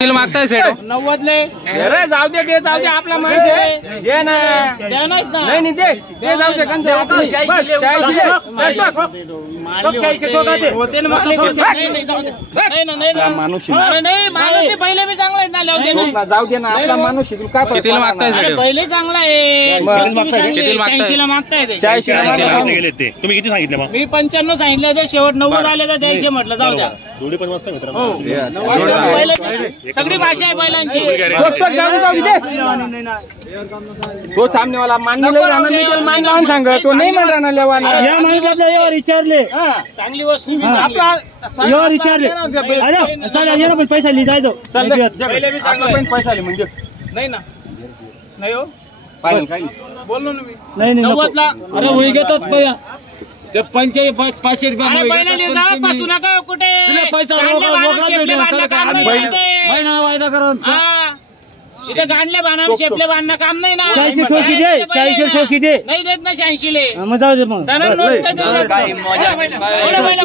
मागताय सेठ 90 ले अरे जाऊ दे ते जाऊ दे आपला माणूस आहे दे ना नाही नाही दे ते जाऊ दे कंच बस 86 होते ना माणूस नाही माणूस पहिले मी चांगला आहे ना जाऊ दे ना आपला माणूस आहे काय कितीला मागताय सेठ पहिले चांगला आहे कितीला मागताय 86 ला मागताय 86 ला गेले ते तुम्ही किती सांगितले मग मी 95 सांगितलं ते शेवट 90 आले तर द्यायचे म्हटलं जाऊ द्या दोन्ही पण मस्त मित्रांनो सगळी भाषा आहे बैलांची तो सामने वाला मान सांग तो नाही म्हणणार लेवा या माणसाला यावर विचारले चांगली वस्तू यावर विचारले अरे चल ये ना पण पैसा लिहि जायचो पहिले मी सांगतो पैसा आले म्हणजे नाही ना नाही हो बोललो ना मी नाही नाही 90 ला अरे होई घेतात पया ते 500 रुपये पासून नका कुठे पैसा महिना वायदा करून इथे गांडले बांधून शेपले बांधणं काम नाही ना 86 ठोकी दे 86 ठोकी दे नाही देत ना 86 ले मग जाऊ दे मग अरे बैल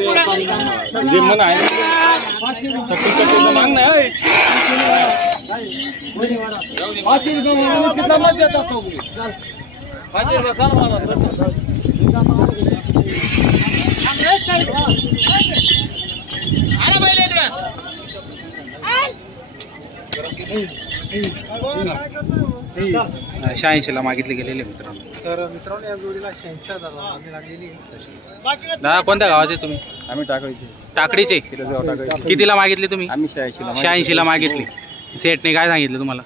इकडं 86 ला मागितले गेलेले मित्रांनो. तर मित्रांनो या जोडीला 86,000 मागणी लागलेली आहे. दादा कोणत्या गावाचे तुम्ही? आम्ही टाकायची टाकडीचे. कितीला मागितले तुम्ही? आम्ही 86 86 ला मागितली. सेठने काय सांगितलं तुम्हाला?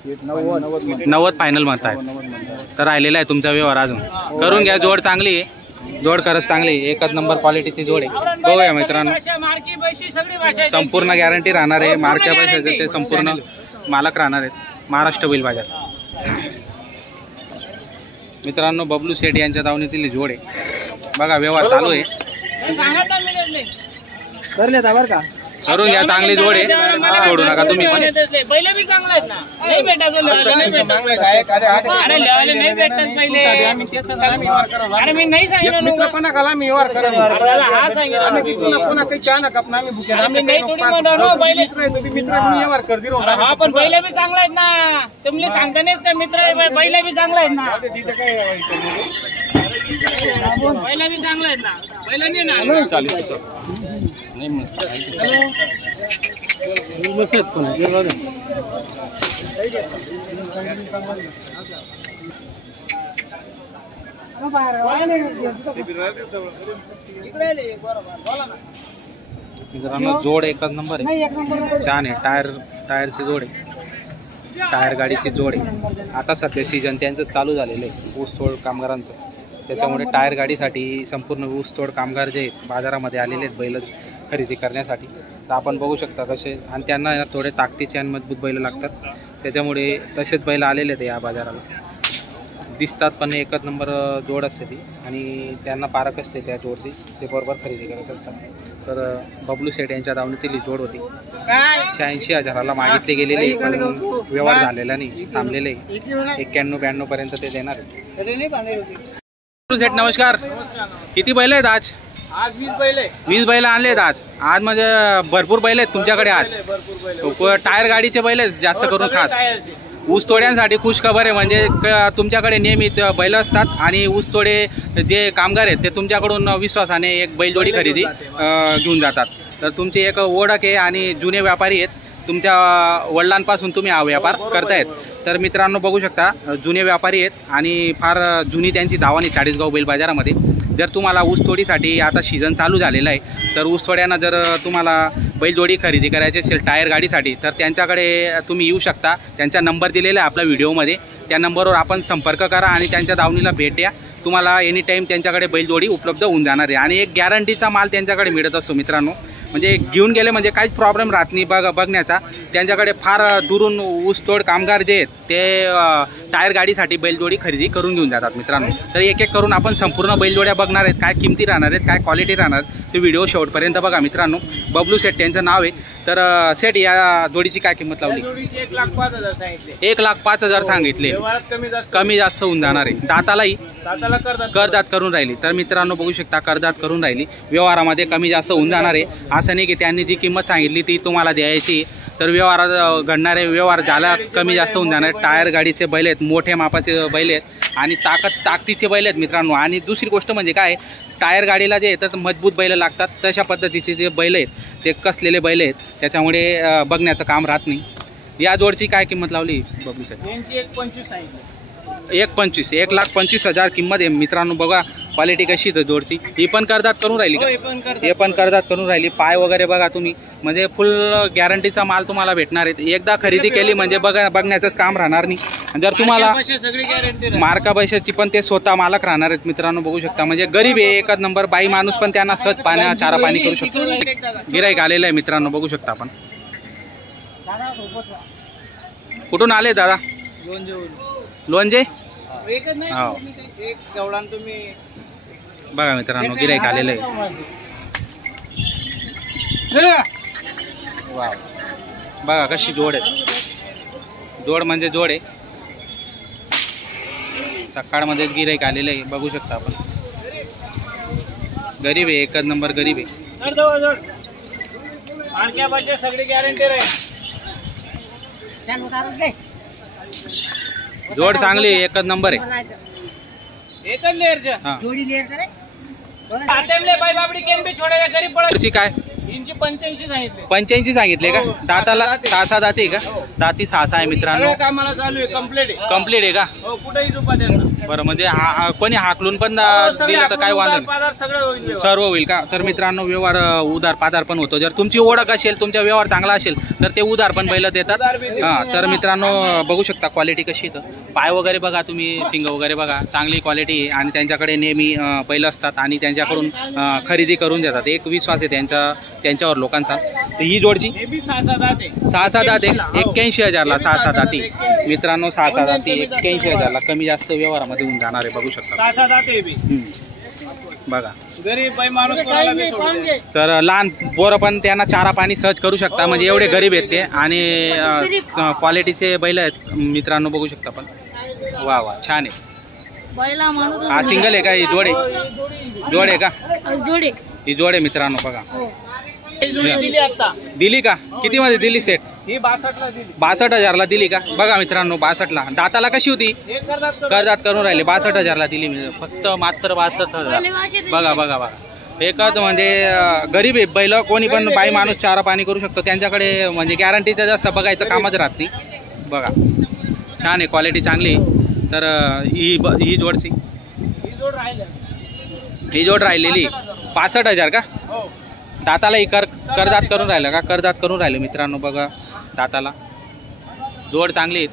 90 फायनल म्हणताय. तर राहिलेला आहे तुमचा व्यवहार अजून करून घ्या. जोड चांगली आहे, जोड खरंच चांगली आहे, एकच नंबर क्वालिटीची जोड आहे. बघूया मित्रांनो, संपूर्ण गॅरंटी राहणार आहे. मार्क्या पैशाचे ते संपूर्ण मालक राहणार आहेत. महाराष्ट्र बैल बाजार मित्रांनो, बबलू सेठ यांच्या दावणीतील जोड आहे. बघा व्यवहार चालू आहे, करले बर का करून घ्या. चांगली जोड आहे, सोडू नका तुम्ही पण. पहिले बी चांगला आहेत ना, नाही भेटायचं नाही भेटत पहिले. अरे मी नाही सांगितलं कोणाला मी व्यवहार हा सांगितलं आम्ही नाही थोडी म्हणणार पहिले व्यवहार कर दिलो हा, पण पहिले बी चांगला आहेत ना. तुम्ही सांगता नाहीच का मित्र पहिले बी चांगला आहेत ना. पहिले बी चांगला आहेत ना, पहिले नाही ना. 40 मित्रांनो, जोड एकच नंबर आहे, छान आहे. टायरची जोड आहे, टायर गाडीची जोड आहे. आता सध्या सीजन त्यांचं चालू झालेलं आहे ऊसतोड कामगारांचं, त्याच्यामुळे टायर गाडीसाठी संपूर्ण ऊसतोड कामगार जे आहेत बाजारामध्ये आलेले आहेत बैल खरेदी करण्यासाठी. तर आपण बघू शकता तसे, आणि त्यांना थोडे ताकदीचे आणि मजबूत बैल लागतात, त्याच्यामुळे तसेच बैल आलेले आहेत या बाजाराला. दिसतात पण एकच नंबर जोड असते ती, आणि त्यांना पारख असते त्या जोडची, ते बरोबर खरेदी करायचे असतात. तर बबलू सेठ यांच्या दावणीतील जोड होती. 86,000ला मागितले गेलेले, पण व्यवहार झालेला नाही, थांबलेले. 91-92 पर्यंत ते देणार आहे. सेठ नमस्कार. किती बैल आहेत आज? 20 बैल आणले आहेत आज म्हणजे भरपूर बैल आहेत तुमच्याकडे आज. टायर गाडीचे बैल आहेत जास्त करून, खास ऊस तोड्यांसाठी खुश खबर आहे. म्हणजे तुमच्याकडे नियमित बैल असतात, आणि ऊस तोडे जे कामगार आहेत ते तुमच्याकडून विश्वासाने एक बैलजोडी खरेदी घेऊन जातात. तर तुमची एक ओळख आहे, आणि जुने व्यापारी आहेत. तुमच्या वडिलांपासून तुम्ही हा व्यापार करतायत. तर मित्रांनो बघू शकता, जुने व्यापारी आहेत, आणि फार जुनी त्यांची दावणी चाळीसगाव बैल बाजारामध्ये. जर तुम्हाला ऊसतोडीसाठी आता सीझन चालू झालेला आहे, तर ऊसतोड्यांना जर तुम्हाला बैलजोडी खरेदी करायची असेल टायर गाडीसाठी, तर त्यांच्याकडे तुम्ही येऊ शकता. त्यांचा नंबर दिलेला आहे आपल्या व्हिडिओमध्ये, त्या नंबरवर आपण संपर्क करा आणि त्यांच्या दावणीला भेट द्या. तुम्हाला एनी टाईम त्यांच्याकडे बैलजोडी उपलब्ध होऊन जाणार आहे, आणि एक गॅरंटीचा माल त्यांच्याकडे मिळत असतो मित्रांनो. म्हणजे घेऊन गेले म्हणजे काहीच प्रॉब्लेम राहत नाही बघण्याचा. त्यांच्याकडे फार दुरून ऊसतोड कामगार जे आहेत ते टायर गाडीसाठी बैलजोडी खरेदी करून घेऊन जातात मित्रांनो. तर एक एक करून आपण संपूर्ण बैलजोड्या बघणार आहेत, काय किमती राहणार आहेत, काय क्वालिटी राहणार आहेत, ते व्हिडिओ शेवटपर्यंत बघा मित्रांनो. बबलू सेठ त्यांचं नाव आहे. तर सेठ या जोडीची काय किंमत लावली? 1,05,000 सांगितले. 1,05,000 सांगितले. कमी जास्त होऊन जाणार आहे. दातालाही करदात करून राहिली. तर मित्रांनो बघू शकता, करदात करून राहिली. व्यवहारामध्ये कमी जास्त होऊन जाणार आहे. असं नाही की त्यांनी जी किंमत सांगितली ती तुम्हाला द्यायची. तर व्यवहार घडणारे व्यवहार ज्याला कमी जास्त होऊन जाणार. टायर गाडीचे बैल आहेत, मोठ्या मापाचे बैल आहेत आणि ताकदीचे बैल आहेत मित्रांनो. आणि दुसरी गोष्ट म्हणजे काय, टायर गाडीला जे येतात मजबूत बैल लागतात, तशा पद्धतीचे जे बैल आहेत ते कसलेले बैल आहेत, त्याच्यामुळे बघण्याचं काम राहत नाही. या जोडची काय किंमत लावली बबलू साहेब? यांची 1.25 आहे. 1.25 1,25,000 किंमत आहे मित्रांनो. बघा क्वालिटी कशी आहे जोडची. ही पण करदात करून राहिली का? हे पण करदात करून राहिली. पाय वगैरे बघा तुम्ही, म्हणजे फुल गॅरंटीचा माल तुम्हाला भेटणार आहे. एकदा खरेदी केली म्हणजे बघण्याचंच काम राहणार नाही. जर तुम्हाला मार्का पैशाची पण ते स्वतः मालक राहणार आहेत मित्रांनो. बघू शकता म्हणजे गरीब आहे, एकच नंबर बाई माणूस पण त्यांना सहज चारा पाणी करू शकतो. गिराईक आलेलं आहे मित्रांनो, बघू शकता आपण. कुठून आले दादा? लोणजे. बघा मित्रांनो गिराईक आलेलं आहे. वाव, बघा कशी जोड आहे. जोड म्हणजे जोड आहे. सकाळमध्येच गिराईक आलेलं आहे, बघू शकता आपण. गरीब आहे, एकच नंबर गरीब आहे. सगळी गॅरंटी राहील. जोड चांगली आहे, एकच नंबर आहे. एकच लेअरच्या जोडी लेअर आटेमले बाई बाबडी केन बी छोडे गरीब पडची काय इंची 85 सांगितले. 85 सांगितले का? दाताला 6 दाती आहे का? दाती 6 आहे मित्रांनो. कामाला चालू आहे, कंप्लीट आहे का? हो, कुठेही झोपा देणार. बरं, म्हणजे कोणी हाकलून पण दिलं तर काय वांधो सर्व होईल का? तर मित्रांनो व्यवहार उधार पाधार पण होतो. जर तुमची ओळख असेल, तुमचा व्यवहार चांगला असेल तर ते उधार पण बैल देतात. हां, तर मित्रांनो बघू शकता क्वालिटी कशी आहे. पाय वगैरे बघा तुम्ही, सिंग वगैरे बघा, चांगली क्वालिटी आहे. आणि त्यांच्याकडे नेहमी बैल असतात आणि त्यांच्याकडून खरेदी करून देतात. एक विश्वास आहे त्यांच्यावर लोकांचा. तर ही जोडची 6 दात आहे. 6 दात आहे. 81,000ला 6 दाती मित्रांनो. 6 दाती 81,000ला कमी जास्त व्यवहारामध्ये होऊन जाणार आहे, बघू शकता. 6 दात आहे बी. बघा गरीब बाई माणूस कोणाला बी सोडू दे. तर लहान पोरं पण त्यांना चारा पाणी सहज करू शकता, म्हणजे एवढे गरीब आहेत ते. आणि क्वालिटीचे बैल आहेत मित्रांनो, बघू शकता पण. वा वा, छान आहे. हा सिंगल आहे का? ही जोड आहे? जोड आहे का? ही जोड आहे मित्रांनो. बघा दिली आता. दिली का? किती मध्ये दिली सेट? ही 62ला दिली. 62,000ला दिली का? बघा मित्रांनो 62ला. दाताला कशी होती? करदात करून राहिले. 62,000ला दिली फक्त, मात्र 62,000. बघा बघा बघा, एकच म्हणजे गरीब आहे बैल. कोणी पण बाई माणूस चारा पाणी करू शकतो. त्यांच्याकडे म्हणजे गॅरंटीचं जास्त बघायचं कामच राहत नाही. बघा छान आहे, क्वालिटी चांगली. तर ही जोडची ही जोड राहिलेली 65,000 का? दाताला ही करदात करून राहिलं का? करदात करून राहिलं मित्रांनो. बघा दाताला जोड चांगली आहेत.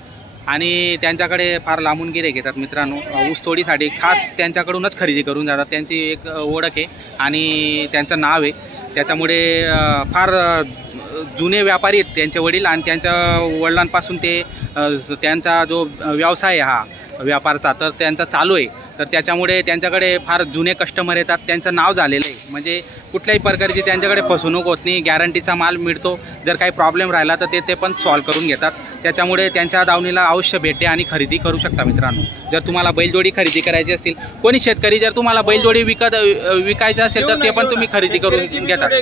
आणि त्यांच्याकडे फार लांबून गिऱ्हाईक येतात मित्रांनो. ऊसतोडीसाठी खास त्यांच्याकडूनच खरेदी करून जातात. त्यांची एक ओळख आहे आणि त्यांचं नाव आहे, त्याच्यामुळे फार जुने व्यापारी आहेत त्यांचे वडील. आणि त्यांच्या वडिलांपासून ते त्यांचा जो व्यवसाय आहे हा व्यापारचा, तर त्यांचा चालू आहे. तर त्याच्यामुळे त्यांच्याकडे फार जुने कस्टमर येतात. त्यांचं नाव झालेलं आहे, म्हणजे कुठल्याही प्रकारची त्यांच्याकडे फसवणूक होत नाही. गॅरंटीचा माल मिळतो. जर काही प्रॉब्लेम राहिला तर ते पण सॉल्व्ह करून घेतात. त्याच्यामुळे त्यांच्या दावणीला अवश्य भेटे आणि खरेदी करू शकता मित्रांनो. जर तुम्हाला बैलजोडी खरेदी करायची असेल, कोणी शेतकरी जर तुम्हाला बैलजोडी विकायची असेल तर ते पण तुम्ही खरेदी करून घेतात.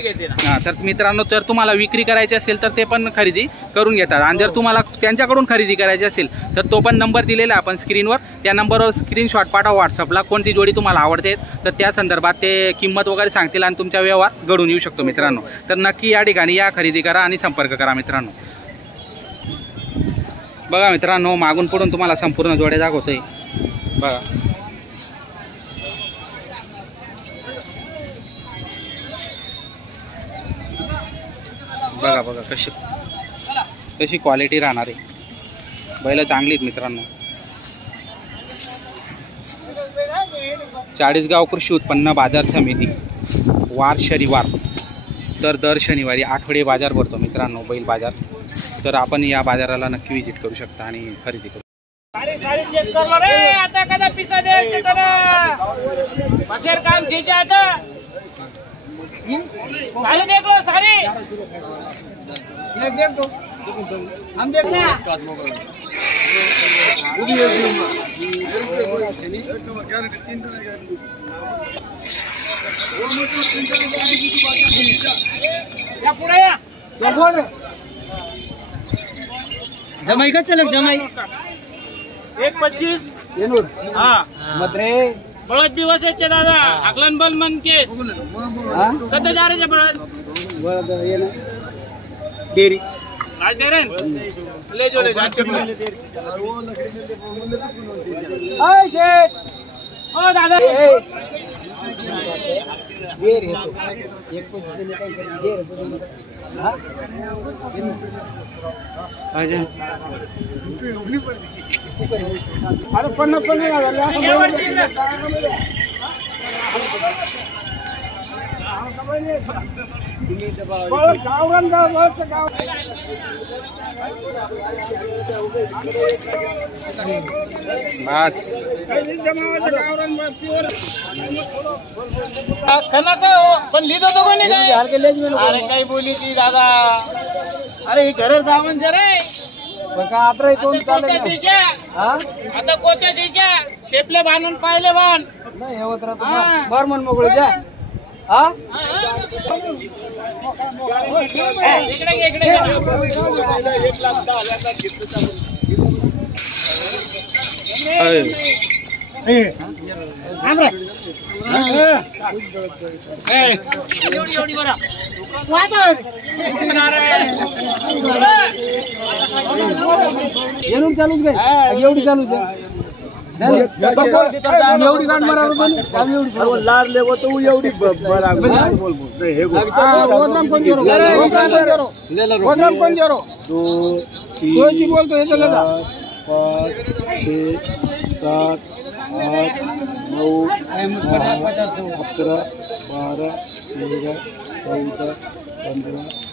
हां, तर मित्रांनो जर तुम्हाला विक्री करायची असेल तर ते पण खरेदी करून घेतात. आणि जर तुम्हाला त्यांच्याकडून खरेदी करायची असेल तर तो पण नंबर दिलेला आपण स्क्रीनवर, त्या नंबरवर स्क्रीनशॉट पाठवा व्हॉट्सअपला. कोणती जोडी तुम्हाला आवडते तर त्या संदर्भात ते किंमत वगैरे सांगतील आणि तुमच्या व्यवहार घडून येऊ शकतो मित्रांनो. तर नक्की या ठिकाणी या, खरेदी करा आणि संपर्क करा मित्रांनो. बघा मित्रांनो मागून पुढून तुम्हाला संपूर्ण जोड्या दाखवतोय. बघा बघा बघा कशी क्वालिटी राहणार आहे. बैल चांगली आहेत मित्रांनो. चाळीसगाव कृषी उत्पन्न बाजार समिती, वार शनिवार. तर दर शनिवारी आठवडे बाजार भरतो मित्रांनो, बैल बाजार. तर आपण या बाजाराला नक्की विजिट करू शकता आणि खरेदी करू. सारी चेक कर लो रे, आता कदा पिसा द्यायचे तर बसेर काम छेचे आता. सारी देख लो, सारी देख दो. हम देख ना या पुढे या. जमाई का चलक जमाई 1.25 हा बळद बी वसायचे दादा आकलन बल मन केस कधी दाराचे बळद डेरी आज डेरेन ले जो ले जाचे अय शेठ ओ दादा गेर येतो एक पोझिशन काय गेर हा आजा अरे 50 बस खना का हो पण लिहितो तो कोणी काय अरे काही बोली ती दादा अरे ही घर जावं रे आता कोण कोचाचीच्या आता कोचाचीच्या शेपले बांधून पाहिले बाण नाही होत राहतो बर मन मोकळे जा हा इकडे इकडे येऊन चालूच काय एवढी चालूच एवढी गाठ मारा लार लेवो तो एवढी बोलतो 5, 6, 7, 8, 9, 10, 11, 12, 13, 14, 15